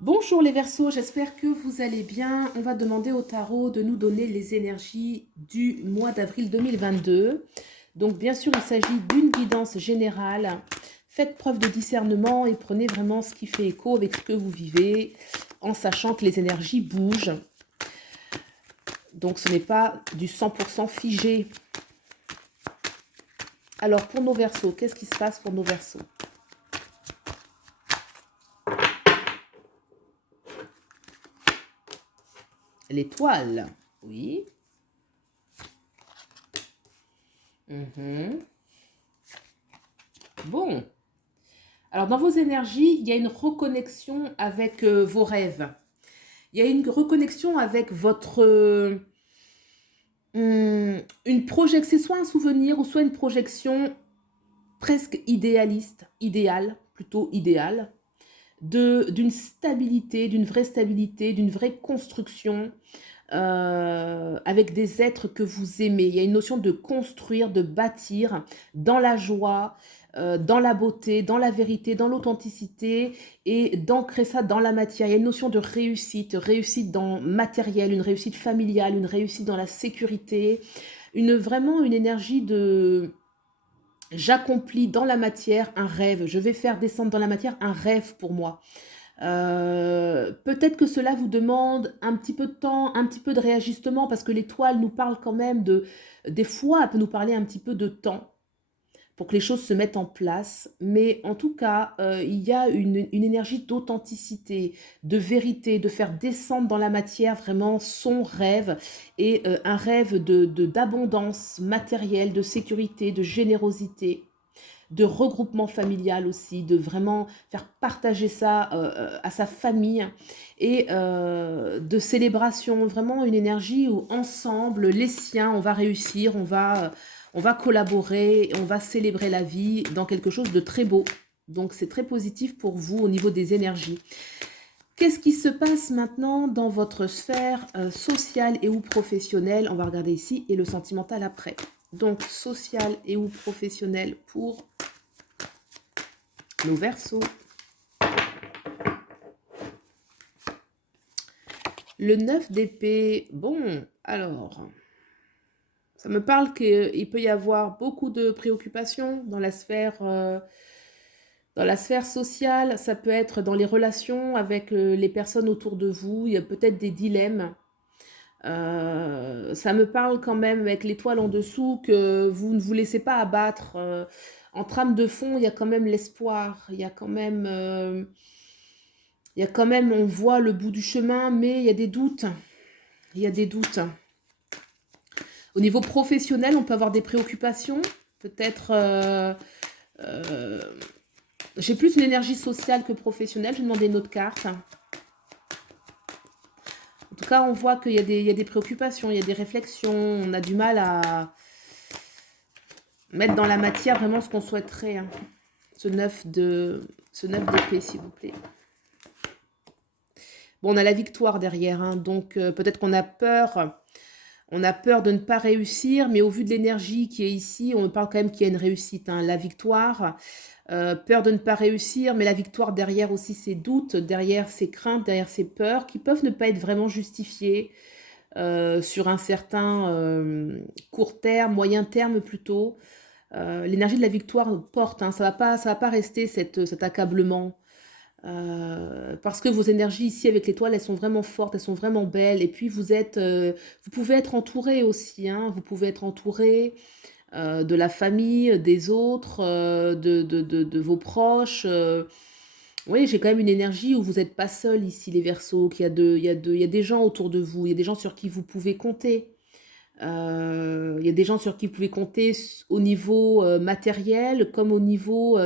Bonjour les Verseaux, j'espère que vous allez bien. On va demander au tarot de nous donner les énergies du mois d'avril 2022. Donc bien sûr, il s'agit d'une guidance générale. Faites preuve de discernement et prenez vraiment ce qui fait écho avec ce que vous vivez, en sachant que les énergies bougent. Donc ce n'est pas du 100% figé. Alors pour nos Verseaux, qu'est-ce qui se passe pour nos Verseaux? L'étoile, oui. Bon. Alors, dans vos énergies, il y a une reconnexion avec vos rêves. Il y a une reconnexion avec votre... une projection, c'est soit un souvenir ou soit une projection presque idéaliste, idéale, plutôt idéale, d'une stabilité, d'une vraie construction avec des êtres que vous aimez. Il y a une notion de construire, de bâtir dans la joie, dans la beauté, dans la vérité, dans l'authenticité et d'ancrer ça dans la matière. Il y a une notion de réussite, réussite dans matériel, une réussite familiale, une réussite dans la sécurité, vraiment une énergie de j'accomplis dans la matière un rêve, je vais faire descendre dans la matière un rêve pour moi. Peut-être que cela vous demande un petit peu de temps, un petit peu de réajustement, parce que l'étoile nous parle quand même de... Des fois, elle peut nous parler un petit peu de temps pour que les choses se mettent en place. Mais en tout cas, il y a une énergie d'authenticité, de vérité, de faire descendre dans la matière vraiment son rêve, et un rêve d'abondance matérielle, de sécurité, de générosité, de regroupement familial aussi, de vraiment faire partager ça à sa famille, et de célébration, vraiment une énergie où ensemble, les siens, on va réussir, on va collaborer, on va célébrer la vie dans quelque chose de très beau. Donc c'est très positif pour vous au niveau des énergies. Qu'est-ce qui se passe maintenant dans votre sphère sociale et ou professionnelle? On va regarder ici, et le sentimental après. Donc social et ou professionnel pour nos Verseaux. Le 9 d'épée, bon, alors, ça me parle qu'il peut y avoir beaucoup de préoccupations dans la sphère sociale. Ça peut être dans les relations avec les personnes autour de vous. Il y a peut-être des dilemmes. Ça me parle quand même avec l'étoile en dessous que vous ne vous laissez pas abattre. En trame de fond, il y a quand même l'espoir. Il y a quand même, on voit le bout du chemin, mais il y a des doutes. Il y a des doutes. Au niveau professionnel, on peut avoir des préoccupations. Peut-être... j'ai plus une énergie sociale que professionnelle. Je vais demander une autre carte. En tout cas, on voit qu'il y a des préoccupations, il y a des réflexions. On a du mal à mettre dans la matière vraiment ce qu'on souhaiterait. Hein. Ce 9 d'épée, s'il vous plaît. Bon, on a la victoire derrière. Hein, donc, peut-être qu'on a peur. On a peur de ne pas réussir, mais au vu de l'énergie qui est ici, on parle quand même qu'il y a une réussite. Hein. La victoire, peur de ne pas réussir, mais la victoire derrière aussi ses doutes, derrière ses craintes, derrière ses peurs, qui peuvent ne pas être vraiment justifiées sur un certain court terme, moyen terme plutôt. L'énergie de la victoire porte, hein, ça va pas rester cet accablement. Parce que vos énergies ici avec l'étoile, elles sont vraiment fortes, elles sont vraiment belles. Et puis vous pouvez être entouré aussi, hein, vous pouvez être entouré de la famille, des autres, de vos proches. Oui, j'ai quand même une énergie où vous n'êtes pas seul ici, les Verseaux, il y a des gens autour de vous, il y a des gens sur qui vous pouvez compter. Il y a des gens sur qui vous pouvez compter au niveau matériel, comme au niveau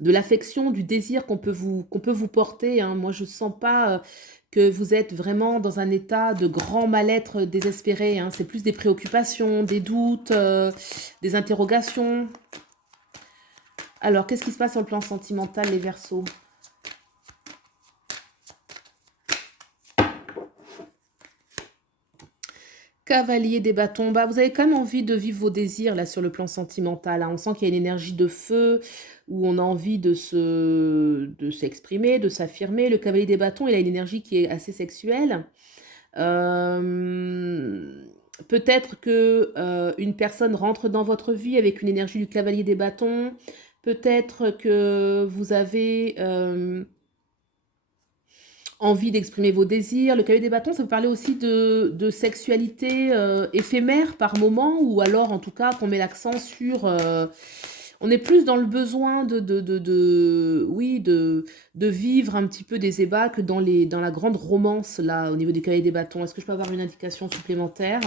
de l'affection, du désir qu'on peut vous porter. Hein. Moi, je ne sens pas que vous êtes vraiment dans un état de grand mal-être désespéré. Hein. C'est plus des préoccupations, des doutes, des interrogations. Alors, qu'est-ce qui se passe sur le plan sentimental, les Verseaux? Cavalier des bâtons, bah, vous avez quand même envie de vivre vos désirs là sur le plan sentimental, hein. On sent qu'il y a une énergie de feu, où on a envie de s'exprimer, de s'affirmer. Le cavalier des bâtons, il a une énergie qui est assez sexuelle. Hem, peut-être que, une personne rentre dans votre vie avec une énergie du cavalier des bâtons. Peut-être que vous avez, envie d'exprimer vos désirs. Le cavalier des bâtons, ça peut parler aussi de sexualité, éphémère par moment ou alors en tout cas qu'on met l'accent sur, on est plus dans le besoin oui, de vivre un petit peu des ébats que dans la grande romance là, au niveau du cavalier des bâtons. Est-ce que je peux avoir une indication supplémentaire?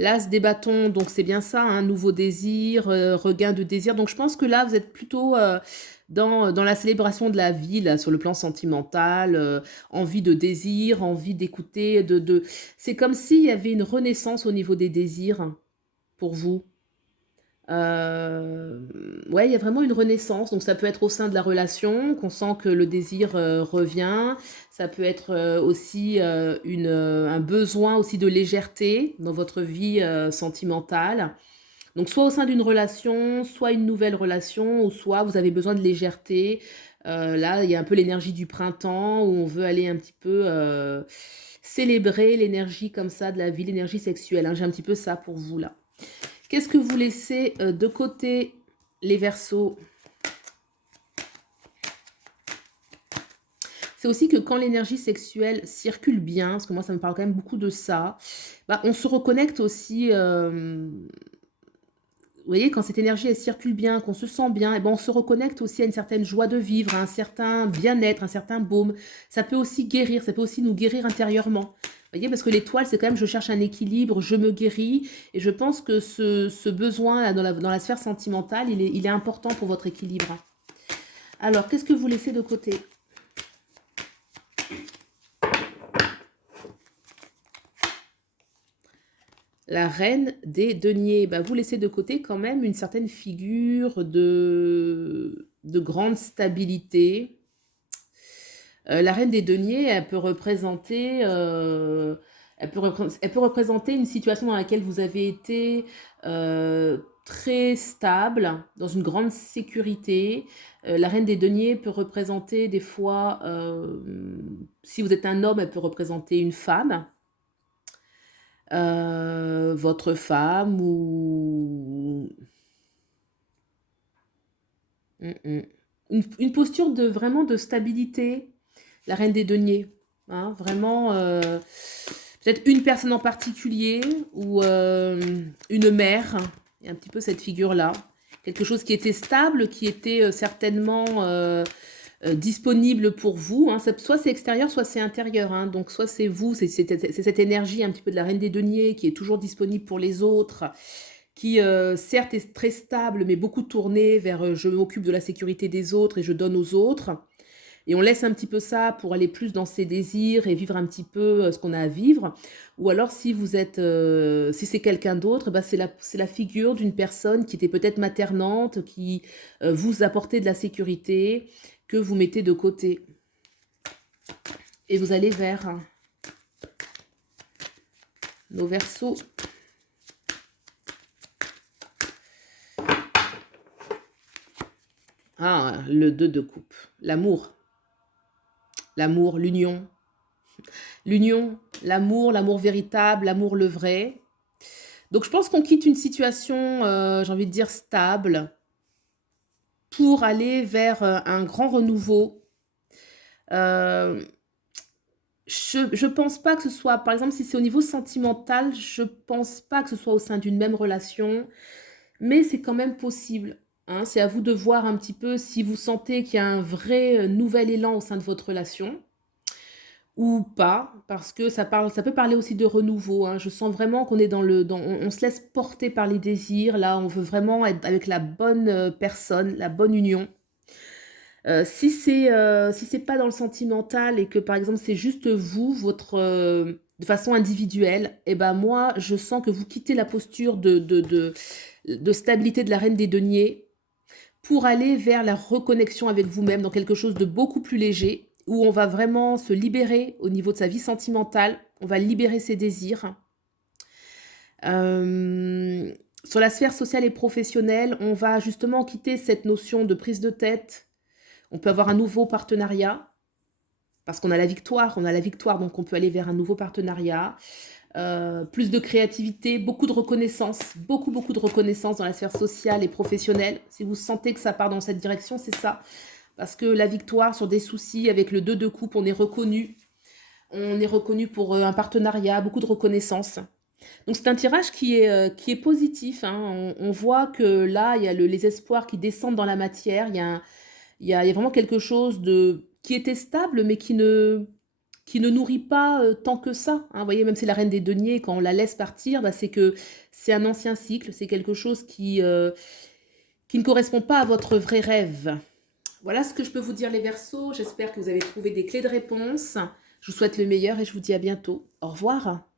L'as des bâtons, donc c'est bien ça, un nouveau désir, regain de désir. Donc je pense que là, vous êtes plutôt dans la célébration de la vie, là, sur le plan sentimental, envie de désir, envie d'écouter, C'est comme s'il y avait une renaissance au niveau des désirs pour vous. Ouais, il y a vraiment une renaissance, donc ça peut être au sein de la relation, qu'on sent que le désir, revient. Ça peut être, aussi, un besoin aussi de légèreté dans votre vie, sentimentale. Donc soit au sein d'une relation, soit une nouvelle relation ou soit vous avez besoin de légèreté. Là, il y a un peu l'énergie du printemps où on veut aller un petit peu, célébrer l'énergie comme ça de la vie, l'énergie sexuelle, hein. J'ai un petit peu ça pour vous là. Qu'est-ce que vous laissez de côté, les Verseaux? C'est aussi que quand l'énergie sexuelle circule bien, parce que moi ça me parle quand même beaucoup de ça, bah, on se reconnecte aussi, vous voyez, quand cette énergie elle circule bien, qu'on se sent bien, et ben on se reconnecte aussi à une certaine joie de vivre, à un certain bien-être, un certain baume. Ça peut aussi guérir, ça peut aussi nous guérir intérieurement. Vous voyez, parce que l'étoile, c'est quand même je cherche un équilibre, je me guéris, et je pense que ce besoin-là dans la sphère sentimentale, il est important pour votre équilibre. Alors, qu'est-ce que vous laissez de côté? La reine des deniers, bah, vous laissez de côté quand même une certaine figure de grande stabilité. La reine des deniers, elle peut représenter une situation dans laquelle vous avez été très stable, dans une grande sécurité. La reine des deniers peut représenter des fois, si vous êtes un homme, elle peut représenter une femme, votre femme ou une posture de vraiment de stabilité, la reine des deniers, hein, vraiment, peut-être une personne en particulier ou une mère, il y a un petit peu cette figure-là. Quelque chose qui était stable, qui était certainement disponible pour vous, hein. Soit c'est extérieur, soit c'est intérieur, hein. Donc soit c'est vous, c'est cette énergie un petit peu de la reine des deniers qui est toujours disponible pour les autres, qui certes est très stable, mais beaucoup tournée vers je m'occupe de la sécurité des autres et je donne aux autres. Et on laisse un petit peu ça pour aller plus dans ses désirs et vivre un petit peu ce qu'on a à vivre. Ou alors si vous êtes, si c'est quelqu'un d'autre, bah, c'est la figure d'une personne qui était peut-être maternante, qui vous apportait de la sécurité, que vous mettez de côté. Et vous allez vers nos Verseaux. Ah, le 2 de coupe. L'amour. L'amour, l'union. L'union, l'amour véritable, l'amour le vrai. Donc je pense qu'on quitte une situation, j'ai envie de dire stable, pour aller vers un grand renouveau. Euh, je pense pas que ce soit, par exemple, si c'est au niveau sentimental, je pense pas que ce soit au sein d'une même relation, mais c'est quand même possible, hein. C'est à vous de voir un petit peu si vous sentez qu'il y a un vrai nouvel élan au sein de votre relation ou pas, parce que ça peut parler aussi de renouveau, hein. Je sens vraiment qu'on est on se laisse porter par les désirs. Là, on veut vraiment être avec la bonne personne, la bonne union. Si c'est pas dans le sentimental et que par exemple c'est juste vous, de façon individuelle, et ben moi je sens que vous quittez la posture de stabilité de la reine des deniers pour aller vers la reconnexion avec vous-même dans quelque chose de beaucoup plus léger où on va vraiment se libérer au niveau de sa vie sentimentale. On va libérer ses désirs. Euh, Sur la sphère sociale et professionnelle, on va justement quitter cette notion de prise de tête. On peut avoir un nouveau partenariat parce qu'on a la victoire, donc on peut aller vers un nouveau partenariat. Plus de créativité, beaucoup de reconnaissance, beaucoup de reconnaissance dans la sphère sociale et professionnelle. Si vous sentez que ça part dans cette direction, c'est ça. Parce que la victoire sur des soucis, avec le 2 de coupe, on est reconnu. On est reconnu pour un partenariat, beaucoup de reconnaissance. Donc c'est un tirage qui est positif, hein. On voit que là, il y a les espoirs qui descendent dans la matière. Il y a vraiment quelque chose qui était stable, mais qui ne nourrit pas tant que ça, hein. Vous voyez, même si la reine des deniers, quand on la laisse partir, bah, c'est que c'est un ancien cycle, c'est quelque chose qui ne correspond pas à votre vrai rêve. Voilà ce que je peux vous dire, les Verseaux. J'espère que vous avez trouvé des clés de réponse. Je vous souhaite le meilleur et je vous dis à bientôt. Au revoir.